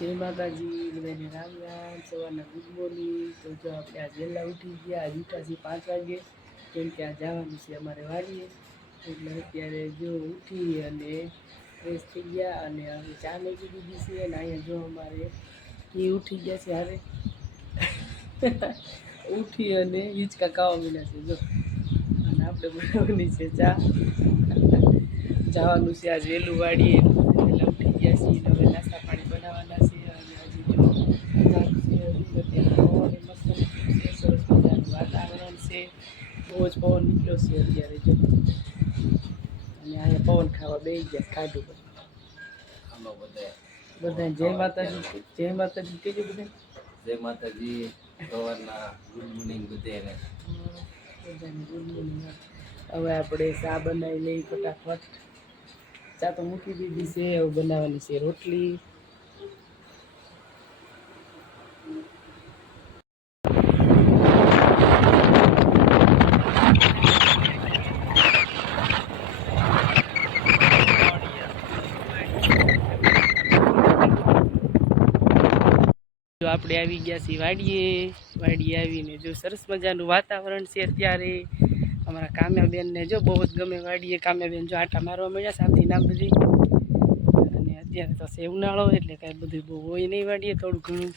જય માતાજી, બધાને રામ રામ, સવારના ગુડ મોર્નિંગ. તો જો આપણે આજ વહેલા ઉઠી ગયા, આજ ઉઠ્યા છીએ 5 વાગે, કેમ કે આ જવાનું છે અમારે વાડીએ. એટલે અત્યારે જો ઉઠી અને ફ્રેશ થઈ ગયા અને હવે ચા મૂકી દીધી છે. અને અહીંયા જો અમારે એ ઉઠી ગયા છે, હારે ઉઠી અને હિંચકા ખાવા મીના છે જો. અને આપણે બનાવવાની છે ચા. જવાનું છે આજ વહેલું વાડીએ, વહેલા ઉઠી ગયા છીએ. હવે નાસ્તા પાણી બનાવવાના છે. અને હજી જો મસ્ત છે, સરસ મજાનું વાતાવરણ છે, બહુ જ પવન નીકળ્યો છે અત્યારે જો. અને અહીંયા પવન ખાવા બેસી ગયા ખાધું બધા. જય માતાજી, જય માતાજી કહેજો બધા. જય માતાજી, સવારના ગુડ મોર્નિંગ બધાને. બધાને ગુડ મોર્નિંગ. હવે આપણે ચા બનાવી લઈ ફટાફટ. ચા તો મૂકી દીધી છે, હવે બનાવવાની છે રોટલી. જો આપણે આવી ગયા છીએ વાડીએ આવીને જો સરસ મજાનું વાતાવરણ છે અત્યારે. અમારા કામ્યાબેનને જો બહુ જ ગમે વાડીએ. કામ્યાબેન જો આટા મારવા મળ્યા સાથી ના બધી. અને અત્યારે તો છે ઉનાળો એટલે કાંઈ બધું બહુ હોય નહીં વાડીએ, થોડું ઘણું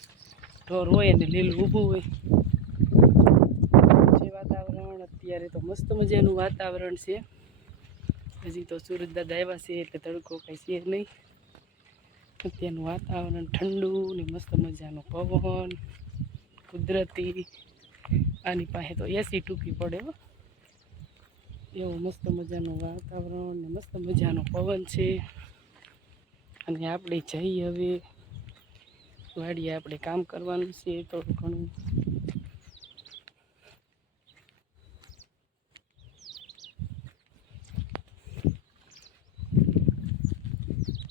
ઢોર હોય અને લીલું ઊભું હોય. જે વાતાવરણ અત્યારે તો મસ્ત મજાનું વાતાવરણ છે. હજી તો સુરજ દાદા આવ્યા છે એટલે તડકો કાંઈ છે નહીં. અત્યારનું વાતાવરણ ઠંડુ ને મસ્ત મજાનો પવન કુદરતી. આની પાસે તો એસી ટૂંકી પડે હો, એવું મસ્ત મજાનું વાતાવરણ ને મસ્ત મજાનો પવન છે. અને આપણે જઈએ હવે વાડીએ, આપણે કામ કરવાનું છે થોડું ઘણું.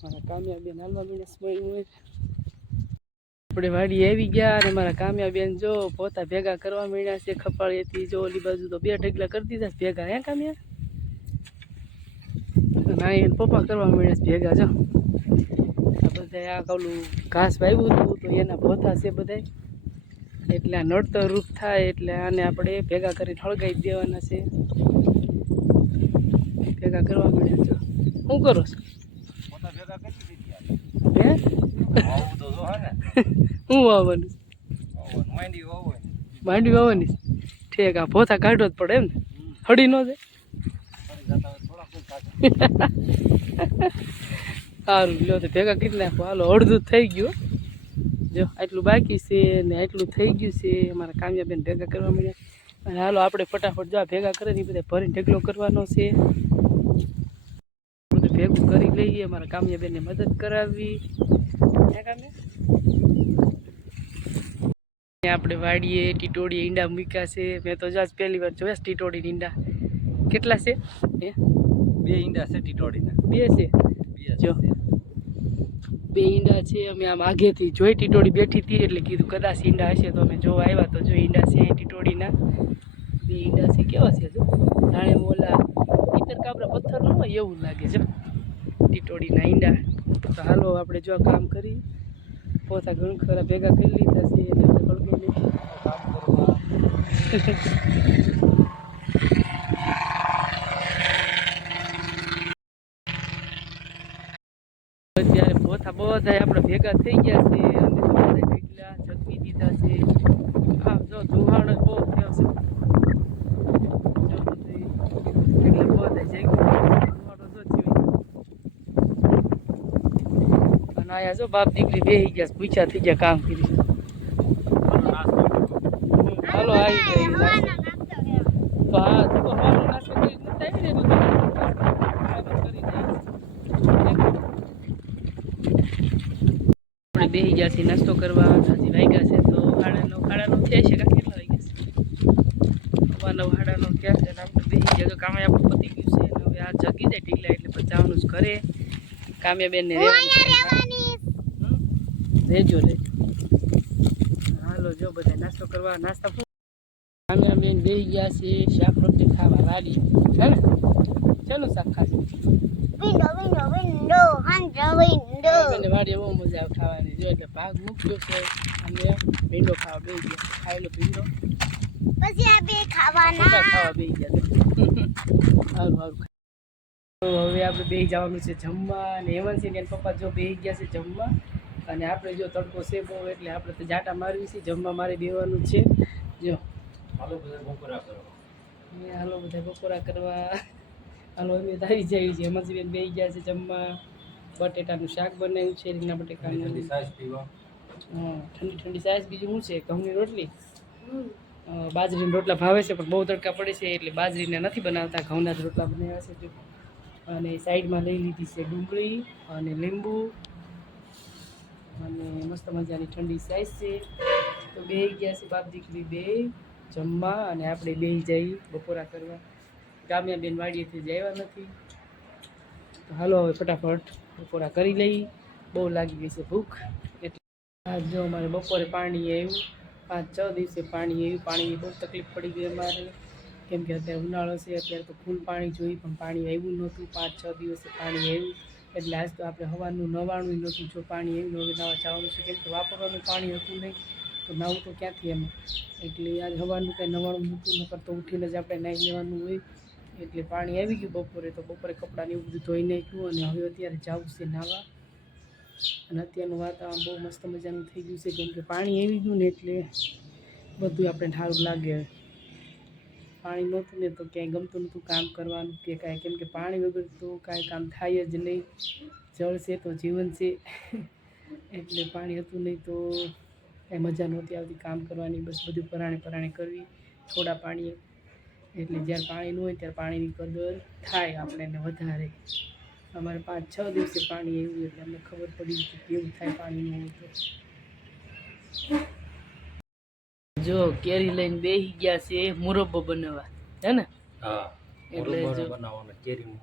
મારા કામ્યાબેન હાલવા મીને સમય હોય. આપણે વાડીએ આવી ગયા અને મારા કામ્યાબેન જો પોતા ભેગા કરવા માંડ્યા છે ખપાળીએથી. જો ઓલી બાજુ તો 2 ઢગલા કરી દીધા ભેગા. હે કામ્યા? અને એને પપ્પા કરવા માંડ્યા છે ભેગા. જો આ બધા આ ઓલું ઘાસ વાવ્યું હતું તો એના પોતા છે બધા, એટલે આ નડતર રૂપ થાય એટલે આને આપણે ભેગા કરીને હળગાવી દેવાના છે. ભેગા કરવા માંડ્યા. જો શું કરો છો? હે શું વાવવાનું? માંડવી વાવવાની. ઠીક, આ પોથા કાઢવો જ પડે એમ ને? હળી ન જાય? સારું લો તો ભેગા કરી નાખો. હાલો અડધું થઈ ગયું. જો આટલું બાકી છે ને આટલું થઈ ગયું છે. અમારા કામ્યાબેન ભેગા કરવા મળ્યા. અને હાલો આપણે ફટાફટ જો ભેગા કરે ને બધા ભરીને ઢગલો કરવાનો છે. બધું ભેગું કરી લઈએ, અમારા કામ્યાબેનને મદદ કરાવવી. આપણે વાડીએ ટીટોડી ઈંડા મૂક્યા છે. મેં તો આજ પહેલી વાર જોયા ટીટોડી ઈંડા. કેટલા છે? 2 ઈંડા છે ટીટોડીના. 2 છે જો, 2 ઈંડા છે. અમે આમ આગેથી જોઈ ટીટોડી બેઠી હતી એટલે કીધું કદાચ ઈંડા હશે તો અમે જોવા આવ્યા તો જો ઈંડા છે ટીટોડીના. 2 ઈંડા છે. કેવા છે જો, જાણે ઓલા ઈતર કાબરા પથ્થર ન હોય એવું લાગે જો ટીટોડીના ઈંડા. તો હાલો આપણે જો કામ કરી. પોતા ઘણું ખરા ભેગા કરી લીધા છે એટલે હળગાઈ લઈએ કામ કરવા. અત્યારે પોતા બધા આપણે ભેગા થઈ ગયા છે અને બધા ઢગલા જગવી દીધા છે. આમ જો ધુહાણ બહુ થયો છે. જો બધું એટલે બધા જગવી ધુહાડો જો થયો. અને આયા જો બાપ દીકરી બેસી ગયા, પૂછ્યા થઈ ગયા કામ કરી. હાલો આવી જાય તો હા તો હાલો નાસ્તો કરી નથી આવી ને એટલે કરી જાય. આપણે બેસી ગયા છીએ નાસ્તો કરવા. હજી વાગ્યા છે તો 9:30 થયા છે. કેટલા વાગ્યા છે? 9:30 થયા છે. આપણે બેસી ગયા. તો કામે આપણું પતી ગયું છે. હવે આ જગી જાય ઢીકલા એટલે પછી જવાનું જ ઘરે. કામ્યાબેનને રહેજો રે. હાલો જો બધા નાસ્તો કરવા. નાસ્તા કામ્યાબેન બેસી ગયા છે શાક રોટલી ખાવા વાડી. હે ને શેનું શાક ખાશે વિન્ડો મને વાડીએ બહુ મજા આવે ખાવાની જો એટલે ભાગ મૂક્યો છે અને ભીંડો ખાવા બેસી ગયા ખાઈ લો ભીંડો પછી આ બે ખોટા ખાવા બેસી ગયા સારું સારું તો હવે આપણે બેસી જવાનું છે જમવા અને હેમંત સિંહ એના પપ્પા જો બેસી ગયા છે જમવા અને આપણે જો તડકો છે બહુ એટલે આપણે તો જાટા મારવી છે જમવા મારે બેવાનું છે જો હાલો બધા બપોરા કરો હાલો બધા બપોરા કરવા હાલો અમે આવી જાય છે હેમંત સિંહ બેસી ગયા છે જમવા બટેટાનું શાક બનાવ્યું છે રીંગણા બટેકાનું સાસ પીવા હા ઠંડી ઠંડી સાસ બીજું શું છે ઘઉંની રોટલી બાજરીના રોટલા ભાવે છે પણ બહુ તડકા પડે છે એટલે બાજરીના નથી બનાવતા ઘઉંના જ રોટલા બનાવ્યા છે અને સાઈડમાં લઈ લીધી છે ડુંગળી અને લીંબુ અને મસ્ત મજાની ઠંડી સાઈઝ છે તો બે ગયા છે બાપ દીકરી બે જમવા અને આપણે બે જઈ બપોરા કરવા ગામ્યા બેન વાડીએથી આવ્યા નથી તો હાલો હવે ફટાફટ બપોરા કરી લઈ બહુ લાગી ગઈ છે ભૂખ એટલે આજ જો અમારે બપોરે પાણી આવ્યું 5-6 દિવસે પાણી આવ્યું પાણીની બહુ તકલીફ પડી ગઈ અમારે કેમ કે અત્યારે ઉનાળો છે અત્યારે તો ફૂલ પાણી જોઈએ પણ પાણી આવ્યું નહોતું 5-6 દિવસે પાણી આવ્યું એટલે આજ તો આપણે હવાનું નવાણું નહોતું જો પાણી આવ્યું હવે નવા જવાનું છે કેમ કે વાપરવાનું પાણી હતું નહીં તો નવું તો ક્યાંથી એમાં એટલે આજ હવાનું કંઈ નવાણું નહોતું નકર તો ઉઠીને જ આપણે નાહી લેવાનું હોય એટલે પાણી આવી ગયું બપોરે તો બપોરે કપડાને એવું બધું ધોઈ નાખ્યું અને હવે અત્યારે જવું છે નાહવા અને અત્યારનું વાતાવરણ બહુ મસ્ત મજાનું થઈ ગયું છે કેમ કે પાણી આવી ગયું ને એટલે બધું આપણે સારું લાગે પાણી નહોતું ને તો ક્યાંય ગમતું નહોતું કામ કરવાનું કે કાંઈ કેમ કે પાણી વગર તો કાંઈ કામ થાય જ નહીં જળ છે તો જીવન છે એટલે પાણી હતું નહીં તો કાંઈ મજા નહોતી આવતી કામ કરવાની બસ બધું પરાણે કરવી થોડા પાણીએ એટલે જ્યારે પાણી ન હોય ત્યારે પાણીની કદર થાય આપણને વધારે અમારે 5-6 દિવસે પાણી આવ્યું એટલે અમને ખબર પડી કે કેવું થાય પાણી ન હોય તો જો કેરી લઈને બેસી ગયા છે મુરબ્બો બનાવવા હે ને હા એટલે જો બનાવવાનો કેરીનો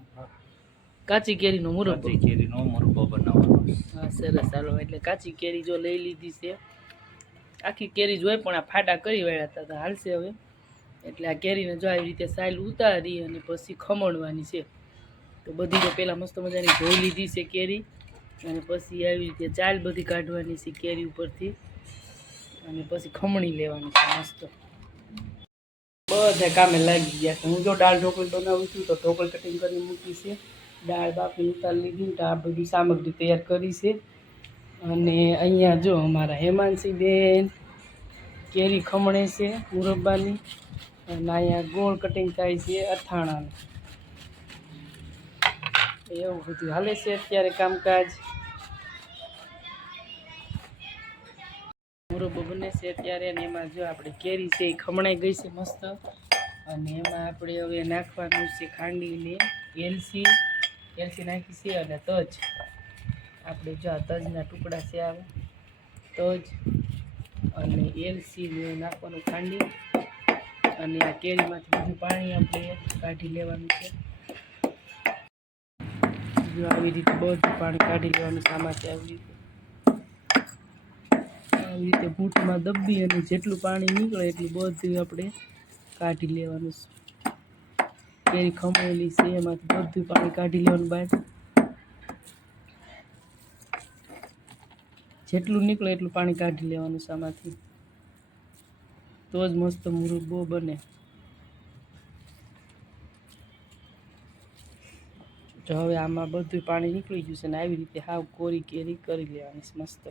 કાચી કેરીનો મુરબ્બો કેરીનો મુરબ્બો બનાવવાનો હા સરસ ચાલો એટલે કાચી કેરી જો લઈ લીધી છે આખી કેરી જોઈ પણ આ ફાટા કરી વાળ્યા હતા તો હાલશે હવે એટલે આ કેરીને જો આવી રીતે સાઈલ ઉતારી અને પછી ખમણવાની છે તો બધી તો પહેલાં મસ્ત મજાની ધોઈ લીધી છે કેરી અને પછી આવી રીતે ચાલ બધી કાઢવાની છે કેરી ઉપરથી અને પછી ખમણી લેવાની છે મસ્ત બધા કામે લાગી ગયા છે હું જો દાળ ઢોકળી બનાવું છું તો ઢોકળી કટિંગ કરી મૂકી છે દાળ બાફી ઉતારી લીધી તો આ બધી સામગ્રી તૈયાર કરી છે અને અહીંયા જો અમારા હેમાંશી બેન કેરી ખમણે છે મુરબ્બાની અને અહીંયા ગોળ કટિંગ થાય છે અથાણાનું એવું બધું હાલે છે અત્યારે કામકાજ મુરબ્બો બને છે અત્યારે અને એમાં જો આપણે કેરી છે એ ખમણાઈ ગઈ છે મસ્ત અને એમાં આપણે હવે નાખવાનું છે ખાંડીને એલસી નાખી છે અને તજ આપણે જો આ તજના ટુકડા છે આવે તજ અને એલસીને નાખવાનું ખાંડી અને આ કેરીમાંથી બધું પાણી આપણે કાઢી લેવાનું છે જો આવી રીતે બધું પાણી કાઢી લેવાનું છે આમાંથી આવી રીતે ભૂંટમાં દબી અને જેટલું પાણી નીકળે એટલું બધું આપણે કાઢી લેવાનું છે કેરી ખમણેલી છે એમાંથી બધું પાણી કાઢી લેવાનું બહાર જેટલું નીકળે એટલું પાણી કાઢી લેવાનું છે આમાંથી તો જ મસ્ત મુરબ્બો બને તો હવે આમાં બધું પાણી નીકળી ગયું છે ને આવી રીતે હાવ કોરી કેરી કરી લેવાની છે મસ્ત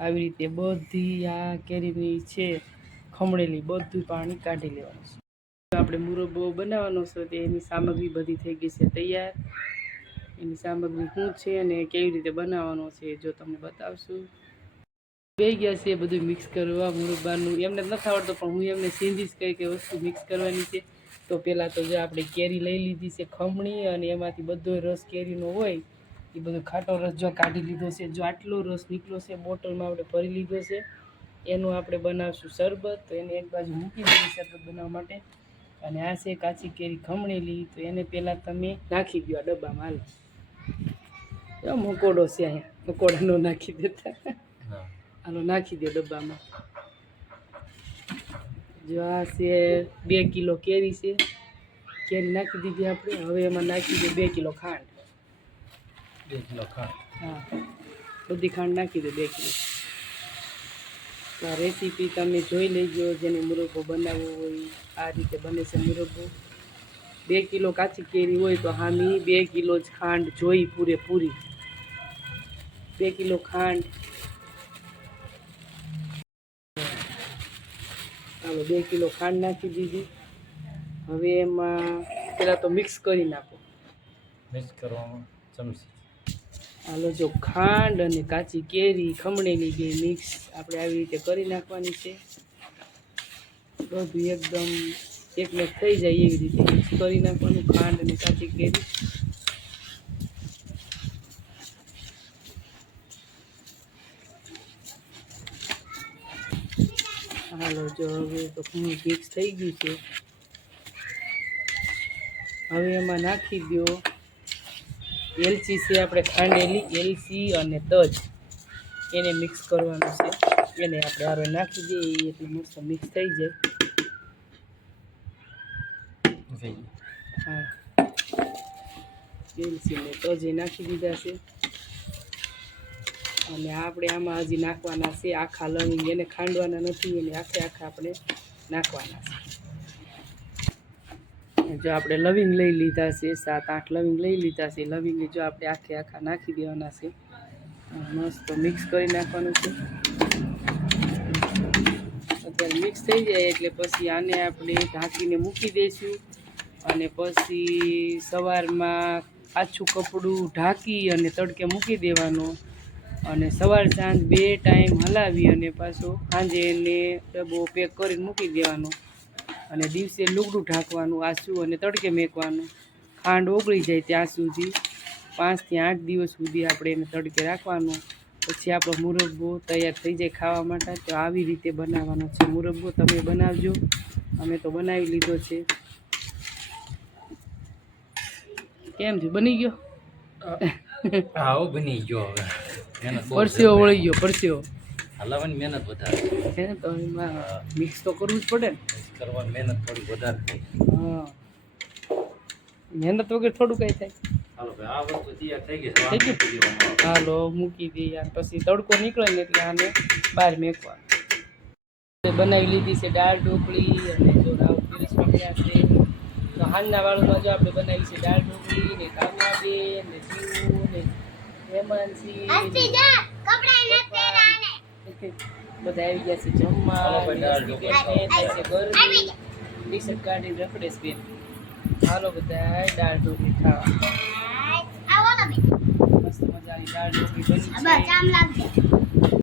આવી રીતે બધી આ કેરીની છે ખમણેલી બધું પાણી કાઢી લેવાનું છે આપણે મુરબ્બો બનાવવાનો છે તો એની સામગ્રી બધી થઈ ગઈ છે તૈયાર એની સામગ્રી શું છે અને કેવી રીતે બનાવવાનો છે જો તમને બતાવશું બે ગયા છે બધું મિક્સ કરવા મુરબ્બાનું એમને નથી આવડતું પણ હું એમને સીધીશ કઈ કઈ વસ્તુ મિક્સ કરવાની છે તો પહેલાં તો જો આપણે કેરી લઈ લીધી છે ખમણી અને એમાંથી બધો રસ કેરીનો હોય એ બધો ખાટો રસ જો કાઢી લીધો છે જો આટલો રસ નીકળ્યો છે બોટલમાં આપણે ભરી લીધો છે એનું આપણે બનાવશું શરબત તો એને એક બાજુ મૂકી દીધી શરબત બનાવવા માટે અને આ છે કાચી કેરી ખમણેલી તો એને પહેલાં તમે નાખી દો આ ડબ્બામાં હાલો મકોડો છે અહીંયા મકોડા ન નાખી દેતા હાલો નાખી દો ડબ્બામાં જો આ છે 2 કિલો કેરી છે કેરી નાખી દીધી આપણે. હવે એમાં નાખી દે 2 કિલો ખાંડ. 2 કિલો ખાંડ. હા, બધી ખાંડ નાખી દે 2 કિલો. તો આ રેસીપી તમે જોઈ લેજો, જેને મુરબ્બો બનાવવો હોય આ રીતે બને છે મુરબ્બો. 2 કિલો કાચી કેરી હોય તો હામી 2 કિલો જ ખાંડ જોઈ પૂરેપૂરી. 2 કિલો ખાંડ. ચાલો 2 કિલો ખાંડ નાખી દીધી. હવે એમાં પહેલાં તો મિક્સ કરી નાખો. મિક્સ કરવામાં ચમચી. હાલો, જો ખાંડ અને કાચી કેરી ખમણેલી બે મિક્સ આપણે આવી રીતે કરી નાખવાની છે. બધું એકદમ એકને થઈ જાય એવી રીતે મિક્સ કરી નાખવાનું, ખાંડ અને કાચી કેરી. હાલો, જો હવે તો મિક્સ થઈ ગયું છે. હવે એમાં નાખી દો એલચી છે આપણે ખાંડેલી, એલચી અને તજ એને મિક્સ કરવાનું છે. એને આપણે હારે નાખી દઈએ એટલે મસ્ત મિક્સ થઈ જાય. હા, એલચી ને તજ એ નાખી દીધા છે. અને આપણે આમાં હજી નાખવાના છે આખા લવિંગ. એને ખાંડવાના નથી, એને આખે આખા આપણે નાખવાના છે. જો આપણે લવિંગ લઈ લીધા છે, 7-8 લવિંગ લઈ લીધા છે. લવિંગ જો આપણે આખે આખા નાખી દેવાના છે. મસ્ત મિક્સ કરી નાખવાનું છે. અત્યારે મિક્સ થઈ જાય એટલે પછી આને આપણે ઢાંકીને મૂકી દઈશું. અને પછી સવારમાં આછું કપડું ઢાંકી અને તડકે મૂકી દેવાનું. અને સવાર સાંજ 2 ટાઈમ હલાવી અને પાછો સાંજે એને ડબ્બો પેક કરીને મૂકી દેવાનો. અને દિવસે લુગડું ઢાંકવાનું આછું અને તડકે મેકવાનું. ખાંડ ઓગળી જાય ત્યાં સુધી 5 થી 8 દિવસ સુધી આપણે એને તડકે રાખવાનું. પછી આપણો મુરબ્બો તૈયાર થઈ જાય ખાવા માટે. તો આવી રીતે બનાવવાનો છે મુરબ્બો. તમે બનાવજો, અમે તો બનાવી લીધો છે. કેમ છે, બની ગયો? હા, બની ગયો. હવે મહેનત બહુ પરસ્યો વળી ગયો, પરસ્યો. હલાવવાની મહેનત વધારે હે તો એમાં મિક્સ તો કરવું જ પડે ને. મિક્સ કરવાની મહેનત થોડી વધારે થાય. હા, મહેનત વગર થોડું કાંઈ થાય. હાલો ભાઈ, આ વસ્તુ તૈયાર થઈ ગઈ છે. થઈ ગયું? મૂકી દેવામાં આવે. હાલો, મૂકી દઈએ. અને પછી તડકો નીકળે ને એટલે આને બહાર મેકવાનું. બનાવી લીધી છે દાળ ઢોકળી અને જો રાવ પીરસવા ગયા છે. તો હાલના વાળુમાં જો આપણે બનાવી છે દાળ ઢોકળી ને કાવ્યાબેન ને જીવું ને હેમાંશી બધા આવી ગયા છે જમવા. હાલો ભાઈ, દાળ ઢોકળી થાય છે ગરમી, ટી શર્ટ કાઢીને રખડે છે બેન. હાલો બધા દાળ ઢોકળી ખાવા. મસ્ત મજાની દાળ ઢોકળી બની છે.